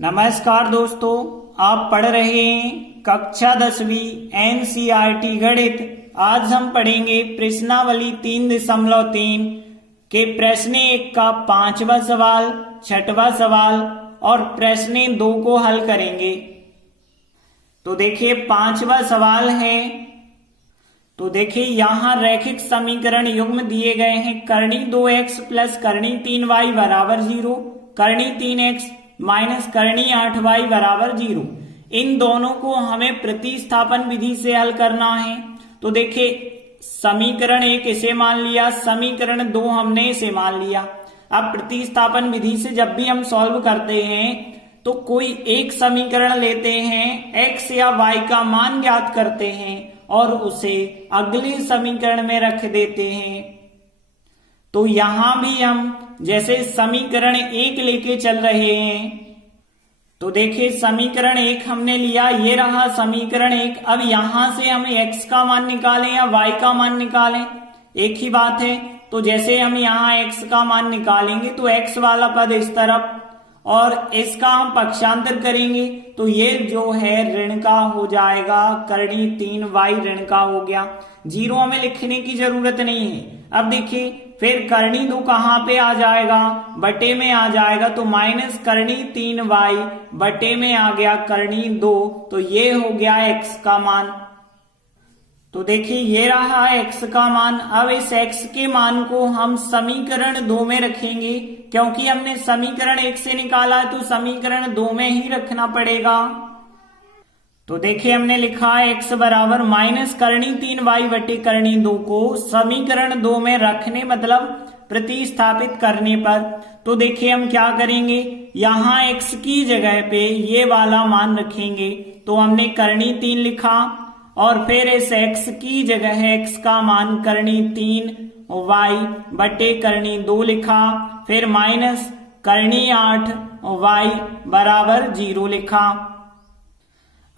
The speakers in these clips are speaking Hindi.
नमस्कार दोस्तों, आप पढ़ रहे हैं कक्षा 10वीं एनसीईआरटी गणित। आज हम पढ़ेंगे प्रश्नावली 3.3 के प्रश्न 1 का 5वां सवाल, 6वां सवाल और प्रश्न 2 को हल करेंगे। तो देखिए 5वां सवाल है। तो देखिए यहाँ रैखिक समीकरण युग्म दिए गए हैं। करनी 2x प्लस करनी 3y बराबर 0, करनी 3x माइनस करनी 8y बराबर 0। इन दोनों को हमें प्रतिस्थापन विधि से हल करना है। तो देखिए समीकरण 1 इसे मान लिया, समीकरण 2 हमने इसे मान लिया। अब प्रतिस्थापन विधि से जब भी हम सॉल्व करते हैं तो कोई एक समीकरण लेते हैं, x या y का मान ज्ञात करते हैं और उसे अगले समीकरण में रख देते हैं। तो यहां भी हम जैसे समीकरण 1 लेके चल रहे हैं। तो देखिए समीकरण 1 हमने लिया, ये रहा समीकरण 1। अब यहां से हम x का मान निकालें या y का मान निकालें, एक ही बात है। तो जैसे हम यहाँ x का मान निकालेंगे तो x वाला पद इस तरफ और इसका हम पक्षांतर करेंगे तो ये जो है ऋण का हो जाएगा, करनी 3y ऋण का हो गया। 0 हमें लिखने की जरूरत नहीं है। अब देखिए फिर करनी 2 कहाँ पे आ जाएगा, बटे में आ जाएगा। तो माइनस करनी 3y बटे में आ गया करनी 2, तो ये हो गया x का मान। तो देखिए ये रहा x का मान। अब इस x के मान को हम समीकरण 2 में रखेंगे, क्योंकि हमने समीकरण 1 से निकाला है तो समीकरण 2 में ही रखना पड़ेगा। तो देखिए हमने लिखा है x बराबर माइनस करनी 3y बटे करनी 2 को समीकरण 2 में रखने मतलब प्रतिस्थापित करने पर। तो देखिए हम क्या करेंगे, यहाँ x की जगह पे ये वाला मान रखेंगे। तो हमने करनी 3 लिखा और फिर इस x की जगह x का मान करनी 3y बटे करनी 2 लिखा, फिर माइनस करनी 8y बराबर 0 लिखा।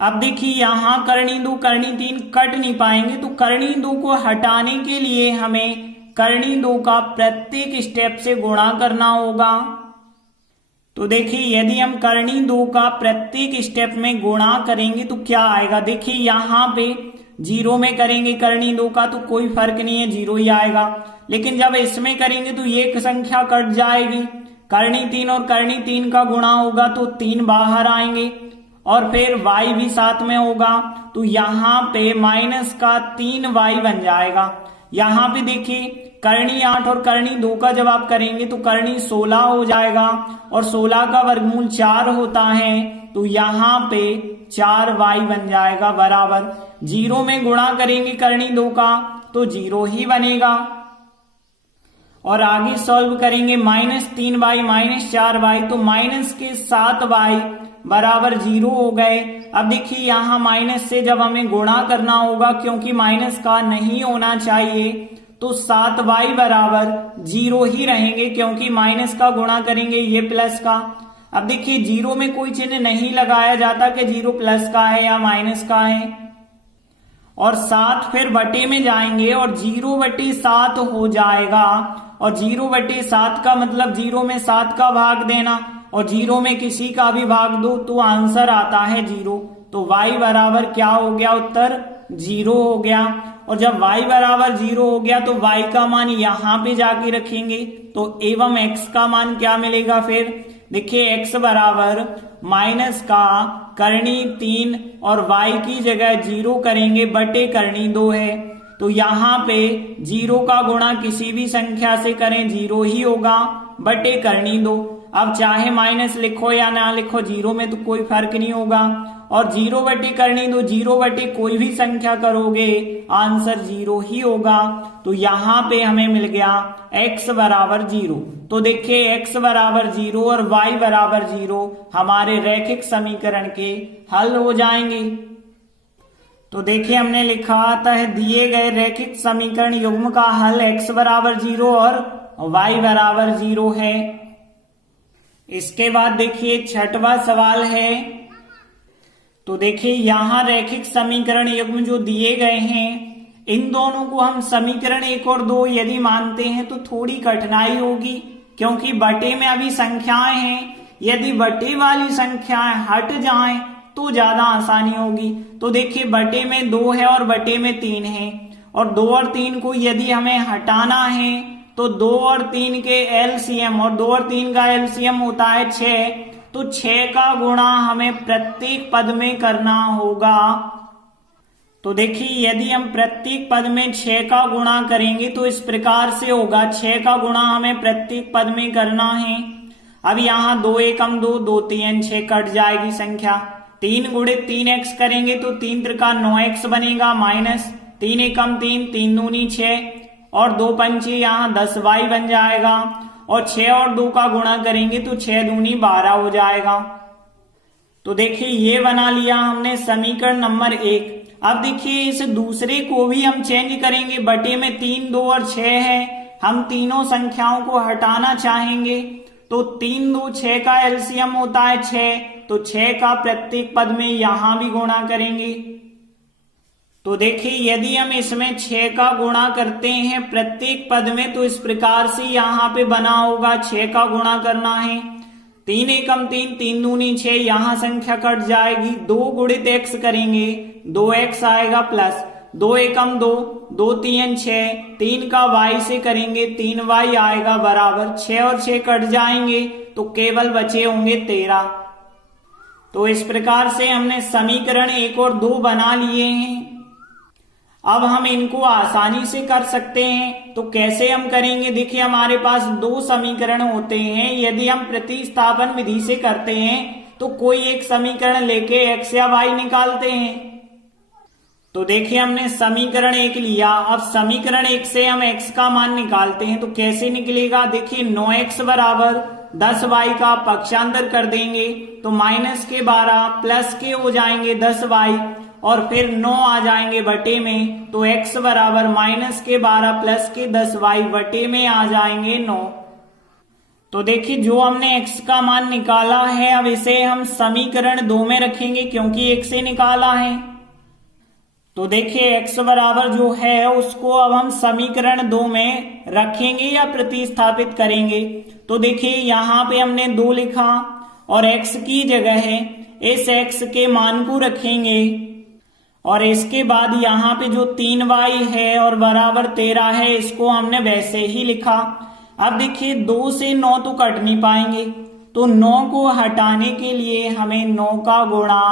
अब देखिए यहाँ करनी 2 करनी 3 कट नहीं पाएंगे, तो करनी 2 को हटाने के लिए हमें करनी 2 का प्रत्येक स्टेप से गुणा करना होगा। तो देखिए यदि हम करनी 2 का प्रत्येक स्टेप में गुणा करेंगे तो क्या आएगा। देखिए यहाँ पे 0 में करेंगे करनी 2 का तो कोई फर्क नहीं है, 0 ही आएगा। लेकिन जब इसमें करेंगे तो ये संख्या कट जाएगी, करनी 3 और करनी 3 का गुणा होगा तो 3 बाहर आएंगे और फिर y भी साथ में होगा। तो यहाँ पे माइनस का 3y बन जाएगा। यहाँ पे देखिए करनी 8 और करनी 2 का जब आप करेंगे तो करनी 16 हो जाएगा और 16 का वर्गमूल 4 होता है। तो यहाँ पे 4y बन जाएगा बराबर 0 में गुणा करेंगे करनी 2 का तो 0 ही बनेगा। और आगे सॉल्व करेंगे माइनस 3y माइनस 4y तो माइनस के 7y बराबर 0 हो गए। अब देखिए यहाँ माइनस से जब हमें गुणा करना होगा, क्योंकि माइनस का नहीं होना चाहिए, तो 7y बराबर 0 ही रहेंगे, क्योंकि माइनस का गुणा करेंगे ये प्लस का। अब देखिए 0 में कोई चिन्ह नहीं लगाया जाता कि 0 प्लस का है या माइनस का है। और 7 फिर बटे में जाएंगे और 0 बटे 7 हो जाएगा। और 0 बटे 7 का मतलब 0 में 7 का भाग देना और 0 में किसी का भी भाग दो तो आंसर आता है 0। तो y बराबर क्या हो गया, उत्तर 0 हो गया। और जब y बराबर 0 हो गया तो y का मान यहाँ पे जाके रखेंगे तो एवं x का मान क्या मिलेगा। फिर देखिए x बराबर माइनस का करनी 3 और y की जगह 0 करेंगे बटे करनी 2 है। तो यहाँ पे 0 का गुणा किसी भी संख्या से करें 0 ही होगा बटे करनी 2। अब चाहे माइनस लिखो या ना लिखो 0 में तो कोई फर्क नहीं होगा। और 0 बटे करनी 2, 0 बटे कोई भी संख्या करोगे आंसर 0 ही होगा। तो यहाँ पे हमें मिल गया x बराबर 0। तो देखिए x बराबर 0 और y बराबर 0 हमारे रैखिक समीकरण के हल हो जाएंगे। तो देखिए हमने लिखा आता है दिए गए रैखिक समीकरण युग्म का हल x बराबर 0 और y बराबर 0 है। इसके बाद देखिए 6वां सवाल है। तो देखिए यहाँ रैखिक समीकरण युग्म जो दिए गए हैं, इन दोनों को हम समीकरण 1 और 2 यदि मानते हैं तो थोड़ी कठिनाई होगी, क्योंकि बटे में अभी संख्याएं हैं। यदि बटे वाली संख्याएं हट जाएं तो ज्यादा आसानी होगी। तो देखिए बटे में 2 है और बटे में 3 है, और 2 और 3 को यदि हमें हटाना है तो 2 और 3 के एलसीएम, और 2 और 3 का एलसीएम होता है 6, तो 6 का गुणा हमें प्रत्येक पद में करना होगा। तो देखिए यदि हम प्रत्येक पद में 6 का गुणा करेंगे तो इस प्रकार से होगा, 6 का गुणा हमें प्रत्येक पद में करना है। अब यहाँ 2 एकम 2, 2 3 6 कट जाएगी संख्या। 3 गुणित 3x करेंगे तो 3 त्रिका 9x बनेगा, माइनस 3 एकम 3, 3 दूनी 6 और 2 पंचे यहाँ 10y बन जाएगा, और 6 और 2 का गुणा करेंगे तो 6 दूनी 12 हो जाएगा। तो देखिए ये बना लिया हमने समीकरण नंबर 1। अब देखिए इस दूसरे को भी हम चेंज करेंगे। बटे में 3, 2 और 6 है, हम तीनों संख्याओं को हटाना चाहेंगे तो 3, 2, 6 का एलसीएम होता है 6, तो 6 का प्रत्येक पद में यहां भी गुणा करेंगे। तो देखिए यदि हम इसमें 6 का गुणा करते हैं प्रत्येक पद में तो इस प्रकार से यहाँ पे बना होगा, 6 का गुणा करना है। 3 एकम 3, 3 दूनी 6, यहाँ संख्या कट जाएगी। 2 गुणित x करेंगे 2x आएगा, प्लस 2 एकम 2, 2 3 6, 3 का y से करेंगे 3y आएगा बराबर, 6 और 6 कट जाएंगे तो केवल बचे होंगे 13। तो इस प्रकार से हमने समीकरण 1 और 2 बना लिए हैं। अब हम इनको आसानी से कर सकते हैं, तो कैसे हम करेंगे? देखिए हमारे पास 2 समीकरण होते हैं, यदि हम प्रतिस्थापन विधि से करते हैं तो कोई एक समीकरण लेके x या y निकालते हैं। तो देखिए हमने समीकरण 1 लिया, अब समीकरण 1 से हम x का मान निकालते हैं तो कैसे निकलेगा? देखिए 9x बराबर 10y का पक्षांतर कर देंगे तो माइनस के 12 प्लस के हो जाएंगे 10y और फिर 9 आ जाएंगे बटे में, तो x बराबर माइनस के 12 प्लस के 10y बटे में आ जाएंगे 9। तो देखिए जो हमने x का मान निकाला है अब इसे हम समीकरण 2 में रखेंगे क्योंकि 1 से निकाला है। तो देखिए x बराबर जो है उसको अब हम समीकरण 2 में रखेंगे या प्रतिस्थापित करेंगे। तो देखिए यहाँ पे हमने 2 लिखा और x की जगह है इस x के मान को रखेंगे और इसके बाद यहाँ पे जो 3y है और बराबर 13 है इसको हमने वैसे ही लिखा। अब देखिए 2 से 9 तो कट नहीं पाएंगे, तो 9 को हटाने के लिए हमें 9 का गुणा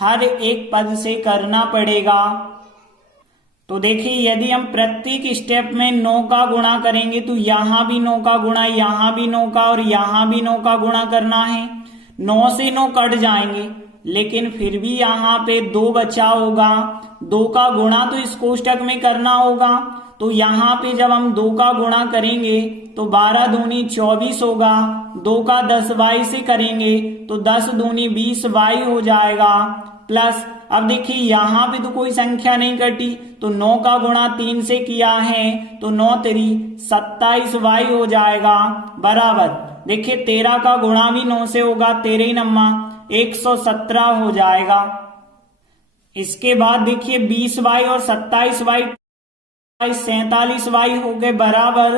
हर एक पद से करना पड़ेगा। तो देखिए यदि हम प्रत्येक स्टेप में 9 का गुणा करेंगे तो यहाँ भी 9 का गुणा, यहाँ भी 9 का और यहाँ भी 9 का गुणा करना है। 9 से 9 कट जाएंगे लेकिन फिर भी यहाँ पे 2 बचा होगा, 2 का गुणा तो इस कोष्टक में करना होगा। तो यहाँ पे जब हम 2 का गुणा करेंगे तो 12 दूनी 24 होगा, 2 का 10y से करेंगे तो 10 दूनी 20y हो जाएगा, प्लस अब देखिए यहाँ पे तो कोई संख्या नहीं कटी तो 9 का गुणा 3 से किया है तो 9 3 27y हो जाएगा बराबर, देखिए 13 का गुणा भी 9 से होगा, 13 नम्मा 117 हो जाएगा। इसके बाद देखिए 20y और 27y 47y हो गए बराबर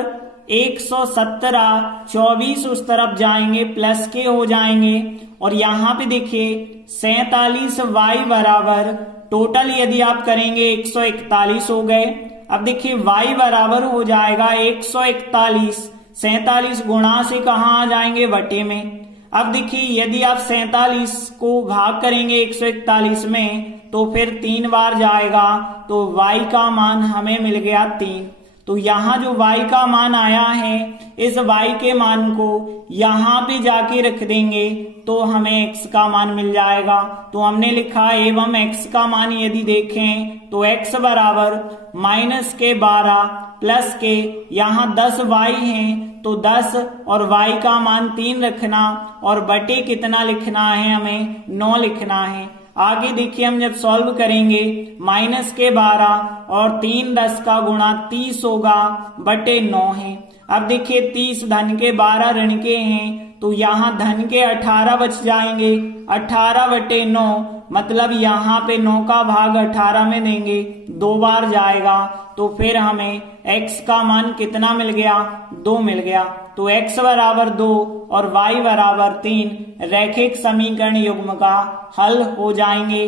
117, 24 उस तरफ जाएंगे प्लस के हो जाएंगे और यहाँ पे देखिए 47y बराबर टोटल यदि आप करेंगे 141 हो गए। अब देखिए y बराबर हो जाएगा 141, 47 गुणा से कहाँ आ जाएंगे बटे में। अब देखिए यदि आप 47 को भाग करेंगे 141 में तो फिर 3 बार जाएगा तो y का मान हमें मिल गया 3। तो यहाँ जो y का मान आया है इस y के मान को यहाँ पे जाके रख देंगे तो हमें x का मान मिल जाएगा। तो हमने लिखा एवं x का मान यदि देखें तो x बराबर माइनस के 12 प्लस के यहाँ 10y है तो 10 और y का मान 3 रखना और बटे कितना लिखना है, हमें 9 लिखना है। आगे देखिए हम जब सॉल्व करेंगे माइनस के 12 और 3 10 का गुणा 30 होगा बटे 9 है। अब देखिए 30 धन के 12 ऋण के हैं तो यहाँ धन के 18 बच जाएंगे, 18 बटे 9 मतलब यहाँ पे 9 का भाग 18 में देंगे 2 बार जाएगा तो फिर हमें x का मान कितना मिल गया, 2 मिल गया। तो x बराबर 2 और y बराबर 3 रैखिक समीकरण युग्म का हल हो जाएंगे।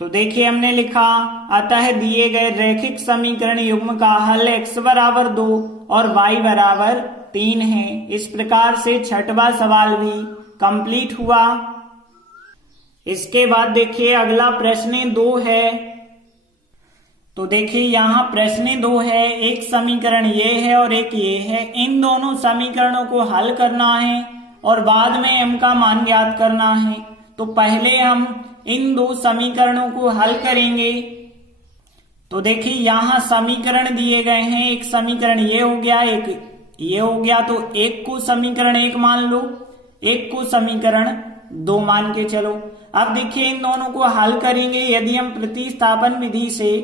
तो देखिए हमने लिखा, अतः दिए गए रैखिक समीकरण युग्म का हल x बराबर 2 और y बराबर 3 है। इस प्रकार से छठवां सवाल भी कंप्लीट हुआ। इसके बाद देखिए अगला प्रश्न 2 है। तो देखिए यहाँ प्रश्न 2 है, एक समीकरण ये है और एक ये है। इन दोनों समीकरणों को हल करना है और बाद में m का मान ज्ञात करना है। तो पहले हम इन 2 समीकरणों को हल करेंगे। तो देखिए यहाँ समीकरण दिए गए हैं, एक समीकरण ये हो गया, एक ये हो गया। तो एक को समीकरण 1 मान लो, एक को समीकरण 2 मान के चलो। अब देखिए इन दोनों को हल करेंगे यदि हम प्रतिस्थापन विधि से,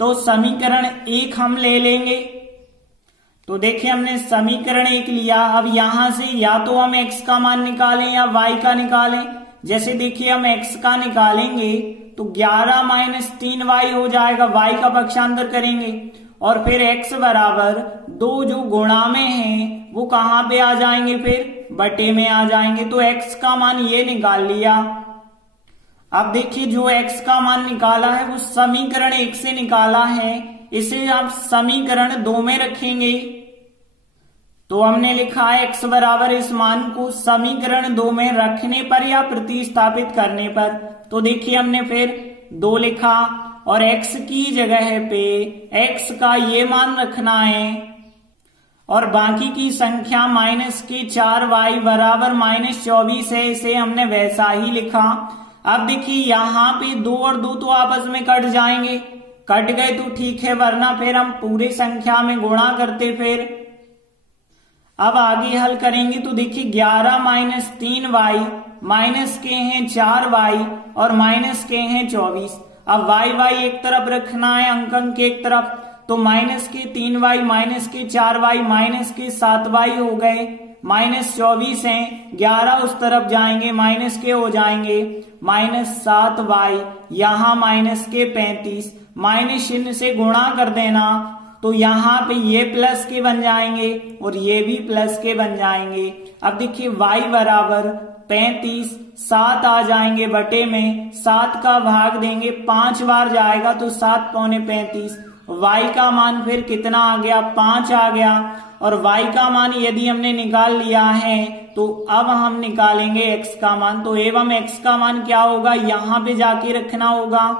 तो समीकरण 1 हम ले लेंगे। तो देखिए हमने समीकरण 1 लिया। अब यहां से या तो हम x का मान निकालें या y का निकालें। जैसे देखिए हम x का निकालेंगे तो 11 माइनस 3y हो जाएगा, y का पक्षांतर करेंगे और फिर x बराबर 2 जो गुणा में है वो कहां पे आ जाएंगे, फिर बटे में आ जाएंगे। तो x का मान ये निकाल लिया। अब देखिए जो x का मान निकाला है वो समीकरण 1 से निकाला है, इसे आप समीकरण 2 में रखेंगे। तो हमने लिखा है x बराबर इस मान को समीकरण 2 में रखने पर या प्रतिस्थापित करने पर। तो देखिए हमने फिर 2 लिखा और x की जगह पे x का ये मान रखना है और बाकी की संख्या माइनस के 4y बराबर -24 है, इसे हमने वैसा ही लिखा। अब देखिए यहाँ पे 2 और 2 तो आपस में कट जाएंगे, कट गए तो ठीक है, वरना फिर हम पूरी संख्या में गुणा करते। फिर अब आगे हल करेंगे तो देखिए 11 माइनस 3y माइनस के हैं 4y और माइनस के हैं 24। अब y एक तरफ रखना है, अंक के एक तरफ। तो माइनस के 3y माइनस के 4y माइनस के 7y हो गए, -24 हैं, 11 उस तरफ जाएंगे, माइनस के हो जाएंगे -7y, यहाँ माइनस के 35, माइनस चिन्ह से गुणा कर देना तो यहाँ पे ये प्लस के बन जाएंगे और ये भी प्लस के बन जाएंगे। अब देखिए y बराबर 35, 7 आ जाएंगे बटे में, 7 का भाग देंगे, 5 बार जाएगा तो 7 पौने 35। y का मान फिर कितना आ गया, 5 आ गया। और y का मान यदि हमने निकाल लिया है तो अब हम निकालेंगे x का मान। तो एवं x का मान क्या होगा, यहाँ पे जाके रखना होगा।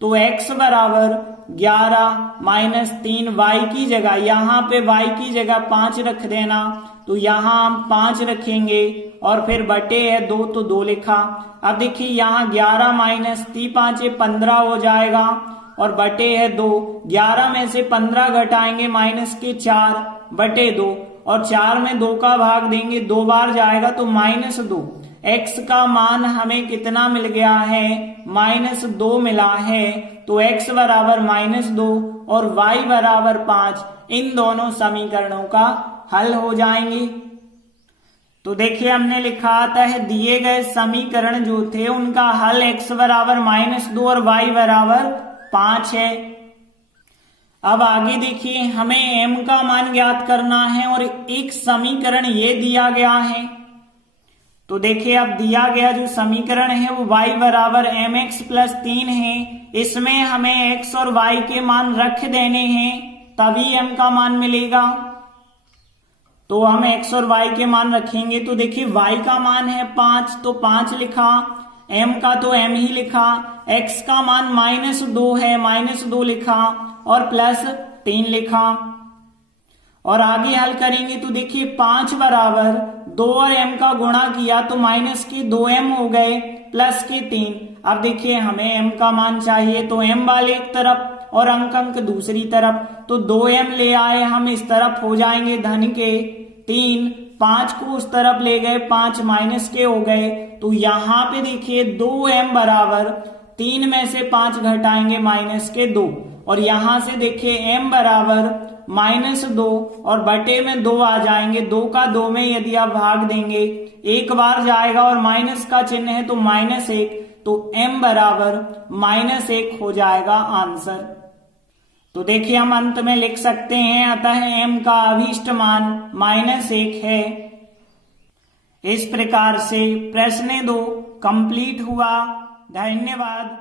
तो x बराबर 11 माइनस 3y की जगह, यहाँ पे y की जगह 5 रख देना। तो यहाँ हम 5 रखेंगे और फिर बटे है 2 तो 2 लिखा। अब देखिए यहाँ 11 माइनस 5 15 हो जाएगा और बटे है 2। 11 में से 15 घटाएंगे, माइनस के 4 बटे 2 और 4 में 2 का भाग देंगे, 2 बार जाएगा तो -2। x का मान हमें कितना मिल गया है, -2 मिला है। तो x बराबर -2 और y बराबर 5 इन दोनों समीकरणों का हल हो जाएंगे। तो देखिए हमने लिखा था दिए गए समीकरण जो थे उनका हल x बराबर -2 और y बराबर 5 है। अब आगे देखिए हमें m का मान ज्ञात करना है और एक समीकरण ये दिया गया है। तो देखिए अब दिया गया जो समीकरण है वो y बराबर mx प्लस 3 है। इसमें हमें x और y के मान रख देने हैं तभी m का मान मिलेगा। तो हम x और y के मान रखेंगे। तो देखिए y का मान है 5 तो 5 लिखा, m का तो m ही लिखा, x का मान -2 है -2 लिखा और प्लस 3 लिखा। और आगे हल करेंगे तो देखिए 5 बराबर 2 और m का गुणा किया तो माइनस के 2m हो गए प्लस के 3। अब देखिए हमें m का मान चाहिए तो m वाले एक तरफ और अंक दूसरी तरफ। तो 2m ले आए हम इस तरफ, हो जाएंगे धन के 3, 5 को उस तरफ ले गए, 5 माइनस के हो गए। तो यहाँ पे देखिए 2m बराबर 3 में से 5 घटाएंगे माइनस के 2 और यहां से देखिए m बराबर -2 और बटे में 2 आ जाएंगे। 2 का 2 में यदि आप भाग देंगे 1 बार जाएगा और माइनस का चिन्ह है तो -1, तो m बराबर -1 हो जाएगा आंसर। तो देखिए हम अंत में लिख सकते हैं, अतः m का अभीष्ट मान -1 है। इस प्रकार से प्रश्न 2 कंप्लीट हुआ। धन्यवाद।